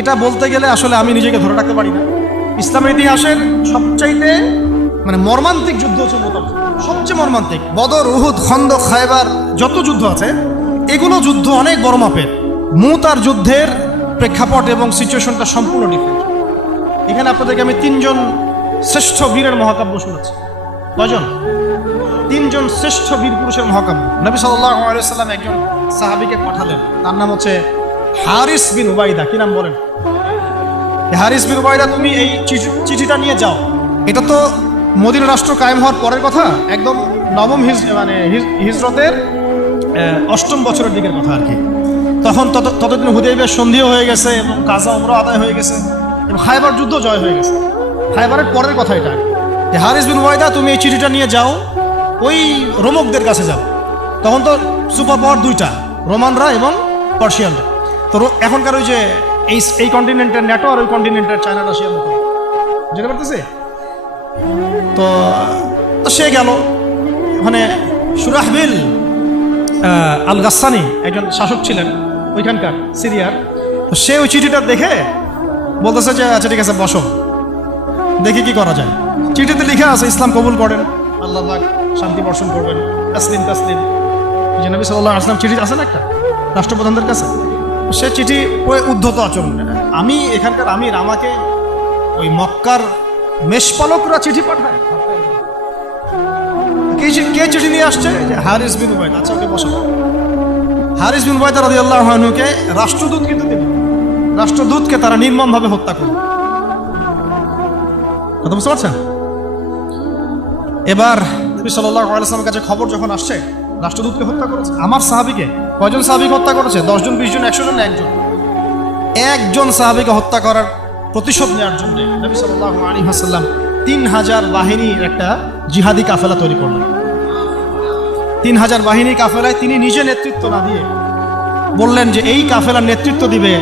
এটা বলতে গেলে আসলে আমি নিজেকে ধরে রাখতে পারি না। ইসলামের ইতিহাসের সবচাইতে মর্মান্তিক যুদ্ধ হচ্ছে মুতার, সবচেয়ে মর্মান্তিক। বদর, উহুদ, খন্দক, খায়বার যত যুদ্ধ আছে এগুলো যুদ্ধ অনেক বড় মাপের। মুতার যুদ্ধের প্রেক্ষাপট এবং সিচুয়েশনটা সম্পূর্ণ ডিফারেন্ট। এখানে আপনাদেরকে আমি 3 জন শ্রেষ্ঠ বীরের মহাকাব্য শোনাচ্ছি। কয়জন? 3 জন শ্রেষ্ঠ বীর পুরুষের মহাকাব্য। নবী সাল্লাল্লাহু আলাইহি ওয়াসাল্লাম একজন সাহাবীকে পাঠালেন, তার নাম হচ্ছে হারিস বিন উবাইদা। কি নাম বলেন? হারিস বিন উবাইদা, তুমি এই চিঠিটা নিয়ে যাও। এটা তো মদিনা রাষ্ট্র কায়েম হওয়ার পরের কথা, একদম নবম হিজরতের 8ম বছরের দিকের কথা আর কি। তখন ততদিন হুদাইবিয়ার সন্ধিও হয়ে গেছে এবং কাজা উমরা আদায় হয়ে গেছে এবং খায়বার যুদ্ধ জয় হয়ে গেছে। খায়বারের পরের কথা এটা। হারিস বিন উবাইদা, তুমি এই চিঠিটা নিয়ে যাও, ওই রোমকদের কাছে যাও। তখন তো সুপার পাওয়ার 2টা, রোমানরা এবং পার্সিয়ানরা। তো এখনকার ওই যে এই কন্টিনেন্টের ন্যাটো আর ওই কন্টিনেন্টের চায়না রাশিয়ার মতো, যেতে পারতেছে। তো সে গেল ওখানে। সুরাহবিল আল গাসসানি একজন শাসক ছিলেন ওইখানকার সিরিয়ার। তো সে ওই চিঠিটা দেখে বলতেছে যে আচ্ছা ঠিক আছে, বসো, দেখি কি করা যায়। চিঠিতে লিখে আছে ইসলাম কবুল করেন, আল্লাহ পাক শান্তি বর্ষণ করবেন, তাসলিম তাসলিম। যে নবী সাল্লাল্লাহু আলাইহি ওয়াসাল্লাম চিঠি আছে না একটা রাষ্ট্রপ্রধানদের কাছে, সে চিঠি ওই উদ্ধত আচরণ। আমি এখানকার আমির, আমাকে ওই মক্কার মেষপালকরা চিঠি পাঠায়। কে চিঠি নিয়ে আসছে? হারিস বিন উবাইদা। আচ্ছা, ওকে বসো। হারিস বিন উবাইদা রাদিয়াল্লাহু আনহুকে রাষ্ট্রদূত কিন্তু দিল, রাষ্ট্রদূতকে তারা নির্মমভাবে হত্যা করল। কথা বুঝতে পারছেন? এবার নবী সাল্লাল্লাহু আলাইহি ওয়াসাল্লামের কাছে খবর যখন আসছে রাষ্ট্রদূতকে হত্যা করেছে। আমার সাহাবীকে, কয়জন সাহাবীকে হত্যা করেছে? 10 জন, 20 জন, 100 জন, একজন সাহাবীকে হত্যা করার প্রতিশোধ নেওয়ার জন্য নবী সাল্লাল্লাহু আলাইহি ওয়াসাল্লাম 3000 বাহিনীর একটা জিহাদি কাফেলা তৈরি করলেন। 3000 বাহিনীর কাফেলায় তিনি নিজে নেতৃত্ব না দিয়ে বললেন যে এই কাফেলার নেতৃত্ব দিবে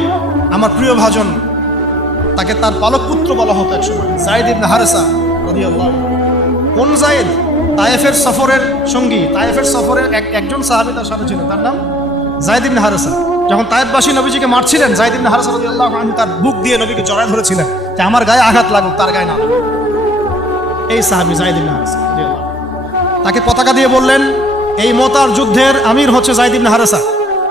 আমার প্রিয় ভাজন, তাকে তার পালক পুত্র বলা হতো একসময়, যায়েদ ইবনে হারেসা রাদিয়াল্লাহু। কোন যায়েদ? তায়েফের সফরের সঙ্গী, তায়েফের সফরের একজন সাহাবী তার সাথে ছিল, তার নাম যায়েদ ইবনে হারেসা। যখন তায়েফবাসী নবীজিকে মারছিলেন, যায়েদ ইবনে হারেসা রাদিয়াল্লাহু আনহু তার বুক দিয়ে নবীকে জড়ায় ধরেছিলেন যে আমার গায়ে আঘাত লাগুক, তার গায়ে না লাগুক। এই সাহাবী যায়েদ ইবনে হারেসা রাদিয়াল্লাহু, তাকে পতাকা দিয়ে বললেন এই মোতার যুদ্ধের আমির হচ্ছে যায়েদ ইবনে হারেসা।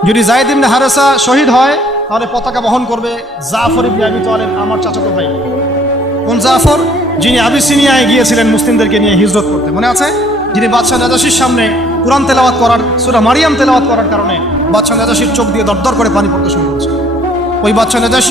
যদি যায়েদ ইবনে হারেসা শহীদ হয় তাহলে পতাকা বহন করবে জাফর ইবনে আবি তালিব, আমার চাচাতো ভাই। কোন জাফর? যিনি আবিসিনিয়ায় গিয়েছিলেন মুসলিমদেরকে নিয়ে হিজরত করতে, মনে আছে? যিনি বাদশাহ নাজাশির সামনে কুরআন তেলাওয়াত করার, সূরা মারিয়াম তেলাওয়াত করার কারণে বাদশাহ নাজাশির চোখ দিয়ে দরদর করে পানি পড়তে শুরু করেছে। ওই বাদশাহ নাজাশি